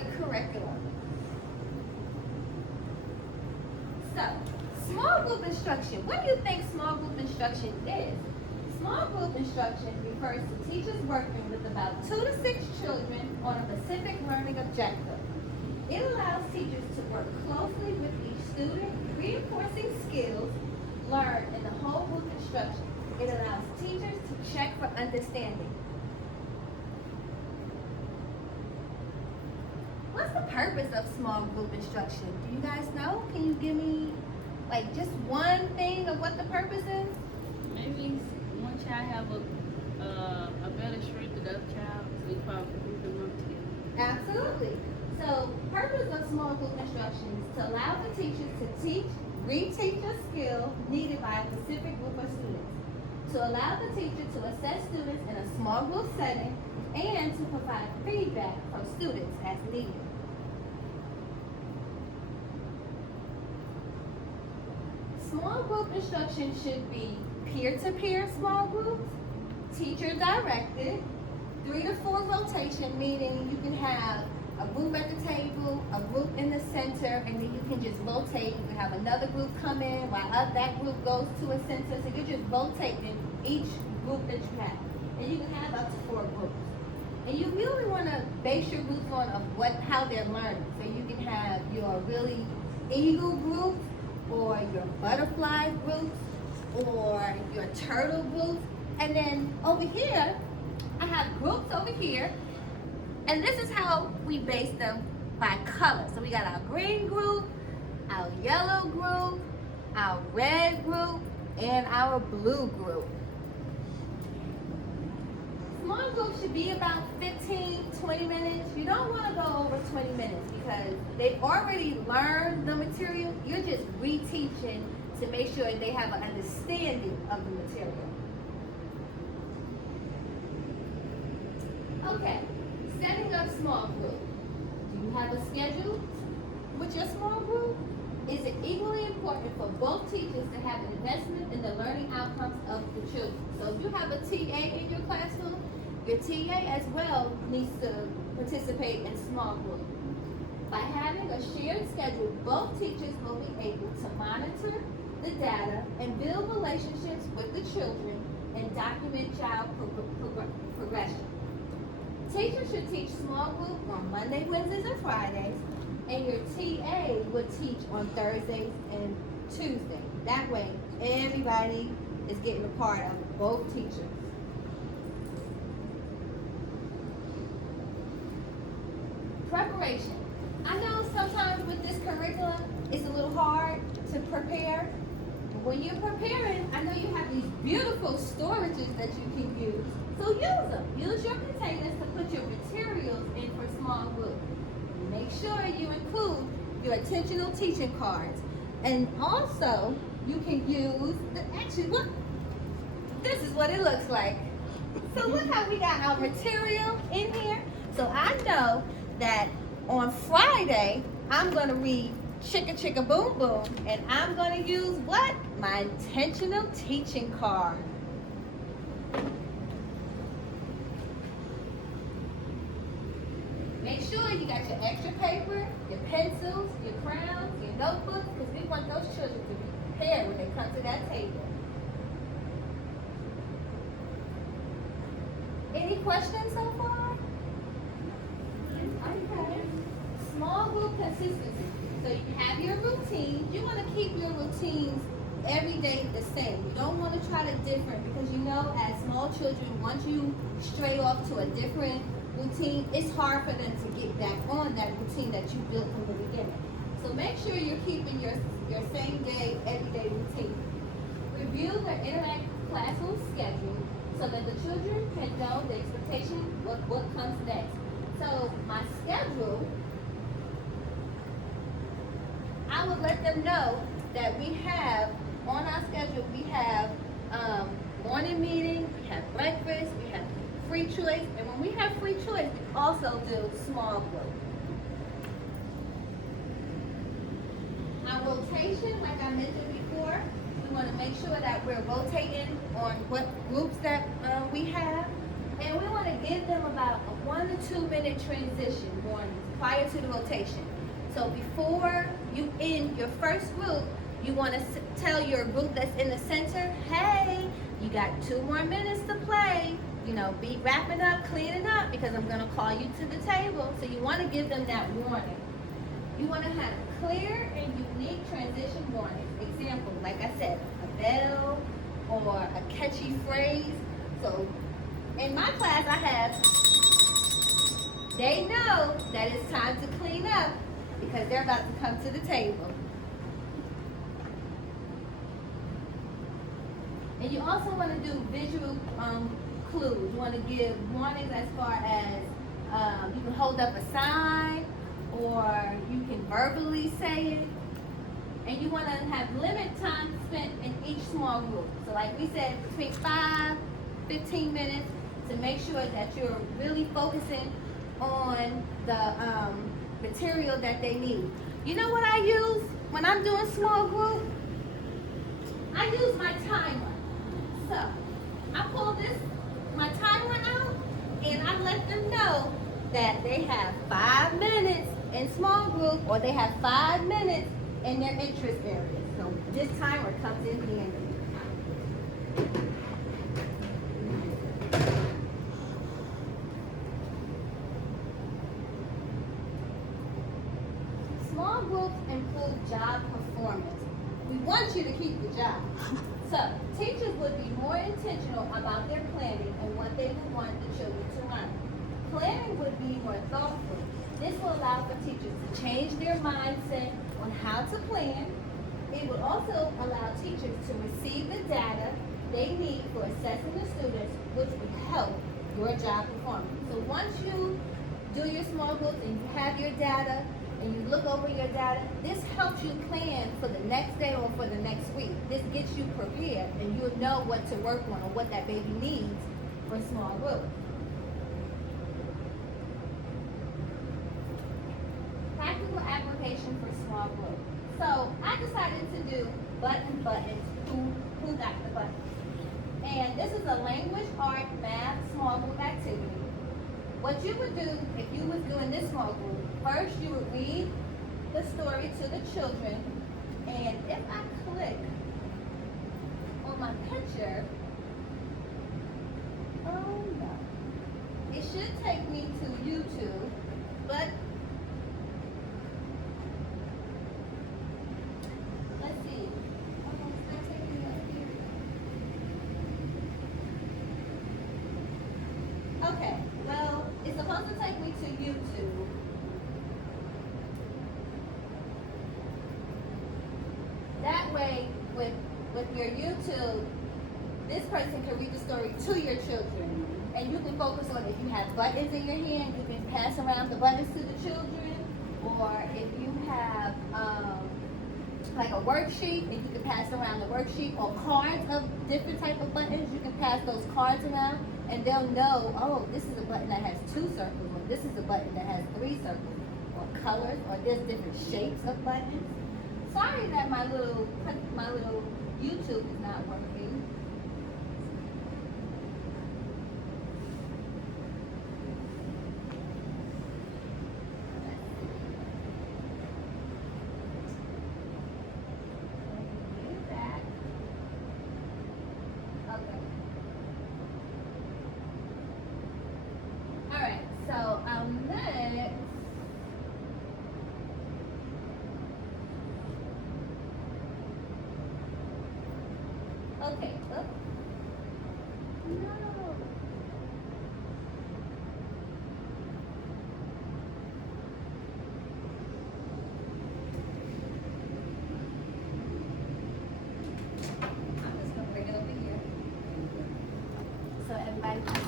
good curriculum. So, small group instruction. What do you think small group instruction is? Small group instruction refers to teachers working with about 2 to 6 children on a specific learning objective. It allows teachers to work closely with each student, reinforcing skills learned in the whole group instruction. It allows teachers to check for understanding. What's the purpose of small group instruction? Do you guys know? Can you give me like just one thing of what the purpose is? Maybe one child have a better strength than the other child, so you probably group them up together. Absolutely. So, purpose of small group instruction is to allow the teachers to teach, reteach a skill needed by a specific group of students, to allow the teacher to assess students in a small group setting, and to provide feedback from students as needed. Small group instruction should be peer-to-peer small groups, teacher-directed, 3 to 4 rotation, meaning you can have a group at the table, a group in the center, and then you can just rotate. You can have another group come in while that group goes to a center. So you're just rotating each group that you have. And you can have up to 4 groups. And you really want to base your groups on how they're learning. So you can have your really eagle group, or your butterfly groups, or your turtle groups. And then over here, I have groups over here. And this is how we base them by color. So we got our green group, our yellow group, our red group, and our blue group. Small groups should be about 15, 20 minutes. You don't want to go over 20 minutes because they've already learned the material. You're just reteaching to make sure they have an understanding of the material. Okay. Setting up small group. Do you have a schedule with your small group? Is it equally important for both teachers to have an investment in the learning outcomes of the children? So if you have a TA in your classroom, your TA as well needs to participate in small group. By having a shared schedule, both teachers will be able to monitor the data and build relationships with the children and document child progression. Teachers should teach small group on Monday, Wednesdays, and Fridays, and your TA would teach on Thursdays and Tuesdays. That way, everybody is getting a part of both teachers. Preparation. I know sometimes with this curriculum, it's a little hard to prepare. But when you're preparing, I know you have these beautiful storages that you can use. So use them. Use your containers to put your materials in for small group. Make sure you include your intentional teaching cards. And also, you can use look, this is what it looks like. So look how we got our material in here. So I know that on Friday, I'm going to read Chicka Chicka Boom Boom, and I'm going to use what? My intentional teaching card. Make sure you got your extra paper, your pencils, your crayons, your notebooks, because we want those children to be prepared when they come to that table. Any questions so far? Okay. Small group consistency. So you have your routines. You want to keep your routines every day the same. You don't want to try to different because you know as small children, once you stray off to a different routine, it's hard for them to get back on that routine that you built from the beginning. So make sure you're keeping your same day, everyday routine. Review the interactive classroom schedule so that the children can know the expectation of what comes next. So my schedule, I would let them know that we have, on our schedule, we have morning meeting, we have breakfast, we have free choice, and when we have free choice, we also do small group. Our rotation, like I mentioned before, we want to make sure that we're rotating on what groups that we have. And we want to give them about a 1 to 2 minute transition warning prior to the rotation. So before you end your first group, you want to tell your group that's in the center, hey, you got 2 more minutes to play. You know, be wrapping up, cleaning up, because I'm going to call you to the table. So you want to give them that warning. You want to have clear and unique transition warning. Example, like I said, a bell or a catchy phrase. So in my class I have, they know that it's time to clean up because they're about to come to the table. And you also want to do visual clues. You want to give warnings as far as you can hold up a sign or you can verbally say it. And you want to have limit time spent in each small group. So like we said, between 5-15 minutes to make sure that you're really focusing on the material that they need. You know what I use when I'm doing small group? I use my timer. So I pull my timer out, and I let them know that they have 5 minutes in small group, or they have 5 minutes in their interest area. So this timer comes in handy. Small groups improve job performance. We want you to keep the job. So teachers would be more intentional about their planning and what they would want the children to learn. Planning would be more thoughtful. This will allow for teachers to change their mindset on how to plan. It would also allow teachers to receive the data they need for assessing the students, which would help your job performance. So once you do your small groups and you have your data and you look over your data, this helps you plan for the next day or for the next week. This gets you prepared and you'll know what to work on or what that baby needs for a small group. Practical application for small group. So I decided to do buttons. Who got the buttons? And this is a language, art, math, small group activity. What you would do if you was doing this small group, first you would read the story to the children, and if I click on my picture, oh no, it should take me to YouTube, but let's see. Oh, it's not taking me up here. Okay, well, it's supposed to take me to YouTube. That way, with your YouTube, this person can read the story to your children. And you can focus on, if you have buttons in your hand, you can pass around the buttons to the children. Or if you have like a worksheet, and you can pass around the worksheet, or cards of different type of buttons, you can pass those cards around, and they'll know, oh, this is a button that has 2 circles, or this is a button that has 3 circles, or colors, or there's different shapes of buttons. Sorry that my little YouTube is not working. Alright, so next. Okay, oh. No. I'm just gonna bring it over here. So everybody can see.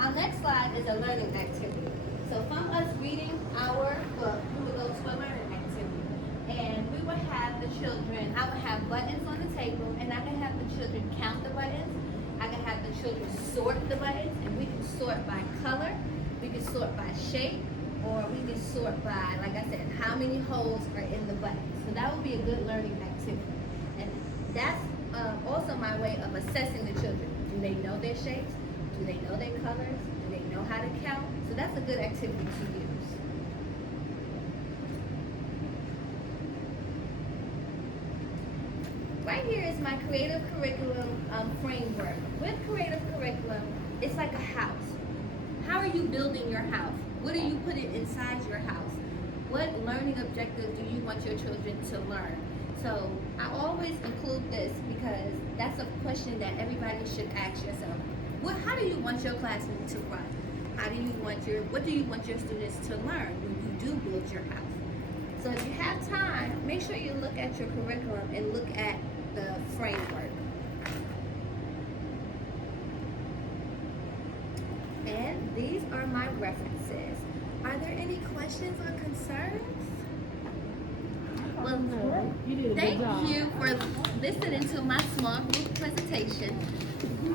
Our next slide is a learning activity. So from us reading our book, we would go to a learning activity. And we would have the children, I would have buttons on the table, and I can have the children count the buttons. I can have the children sort the buttons, and we can sort by color, we can sort by shape, or we can sort by, like I said, how many holes are in the buttons. So that would be a good learning activity. And that's also my way of assessing the children. Do they know their shapes? Do they know their colors? Do they know how to count? So that's a good activity to use. Right here is my creative curriculum framework. With creative curriculum, it's like a house. How are you building your house? What are you putting inside your house? What learning objectives do you want your children to learn? So I always include this because that's a question that everybody should ask yourself. How do you want your classroom to run? What do you want your students to learn when you do build your house? So if you have time, make sure you look at your curriculum and look at the framework. And these are my references. Are there any questions or concerns? Well, You did a good thank job. you for listening to my small group presentation.